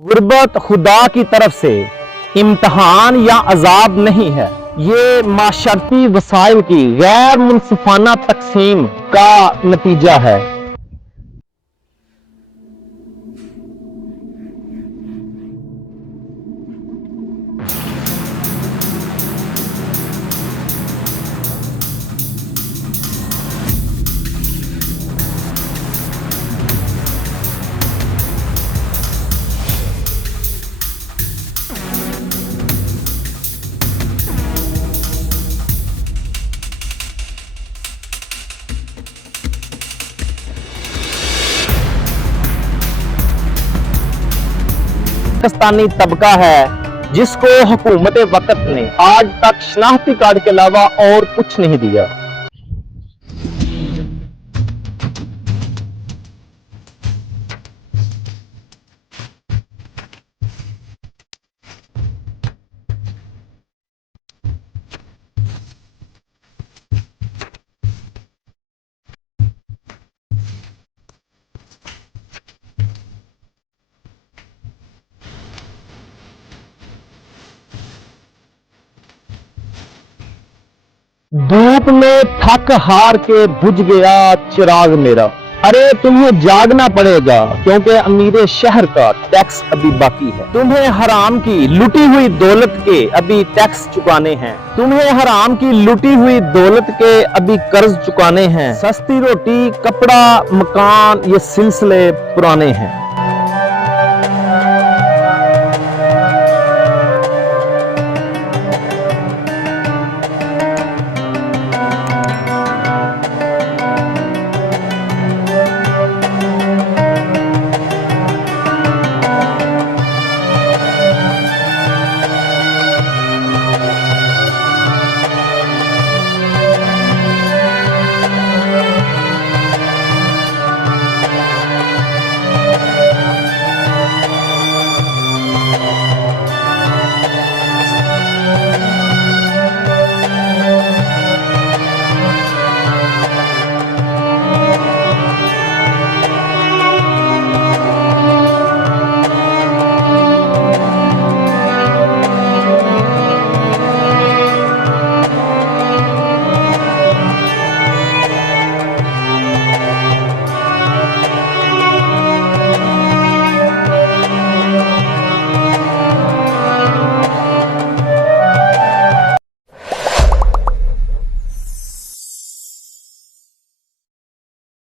गुर्बत खुदा की तरफ से इम्तहान या अजाब नहीं है, ये माशरती वसाइल की गैर मुनसिफाना तकसीम का नतीजा है। पाकिस्तानी तबका है जिसको हुकूमत वक्त ने आज तक शनाख्ती कार्ड के अलावा और कुछ नहीं दिया। धूप में थक हार के बुझ गया चिराग मेरा। अरे तुम्हें जागना पड़ेगा क्योंकि अमीर शहर का टैक्स अभी बाकी है। तुम्हें हराम की लुटी हुई दौलत के अभी टैक्स चुकाने हैं। तुम्हें हराम की लुटी हुई दौलत के अभी कर्ज चुकाने हैं। सस्ती रोटी, कपड़ा, मकान, ये सिलसिले पुराने हैं।